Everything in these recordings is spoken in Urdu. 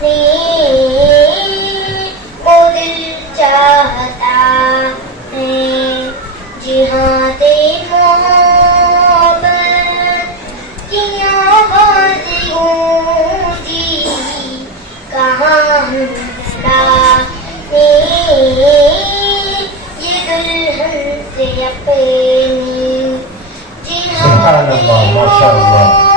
کو دل چاہتا ہے جہاد محبت کی آواز گونجی کہاں ہنستا یہ دلہن سے اپنی سبحان اللہ ماشاء اللہ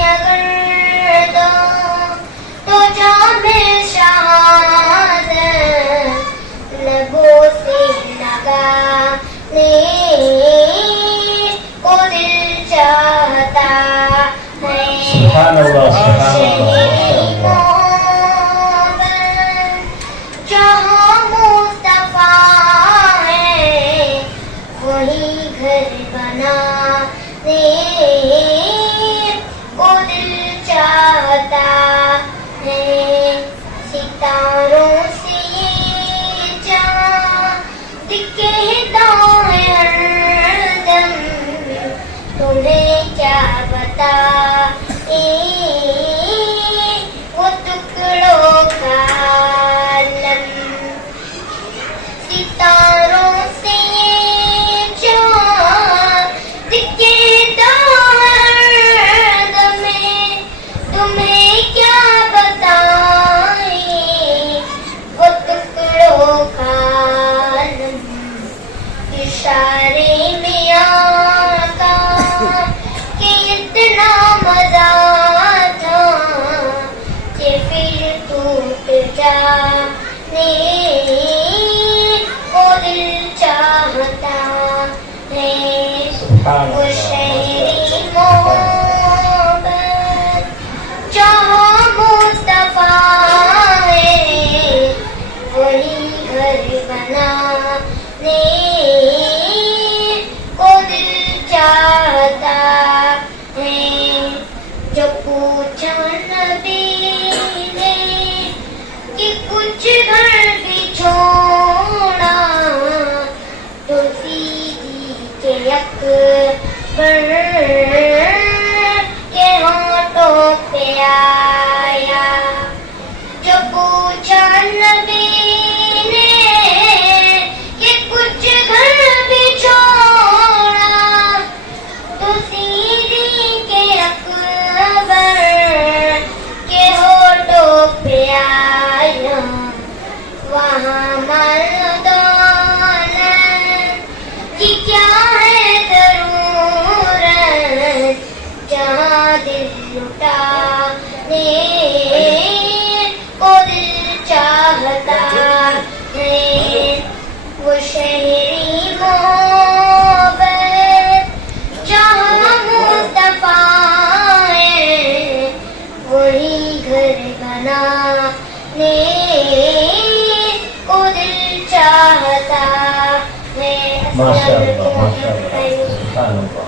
اگر دو تو جام شہادت لبوں سے لگانے کو دل چاہتا ہے سبحان اللہ سبحان اللہ جہاں مصطفیٰ ہے وہی گھر بنانے کو دل چاہتا ہے ستاروں سے یہ چاند کہتا ہے ہر دم تمہیں کیا بتائیں وہ ٹکڑوں کا عالم ستاروں سے یہ چاند کہتا تمہیں کیا بتائیں وہ ٹکڑوں کا عالم اشارے میں آقا کہ اتنا مزہ تھا کہ پھر ٹوٹ جانے کو دل چاہتا ہے وہ شہری محبت جہاں مصطفیٰ ہے وہی گھر بنانے کو دل چاہتا ہے جو پوچھا نبی نے کہ کچھ گھر بھی چھوڑا تو سیدھی کے اکبر کے ہاتھوں پہ آیا جو پوچھا نبی نے کہ کچھ گھر بھی چھوڑا تو سیدھی کے اکبر کے ہاتھوں پہ آیا وہاں مردان کی کیا ہے ضرورت جہاں دل لٹانے کو دل چاہتا ہے وہ شہری محبت جہاں مصطفیٰ ہے وہی گھر بنانے کو دل چاہتا ہے ماشاء اللہ ماشاء اللہ سبحان اللہ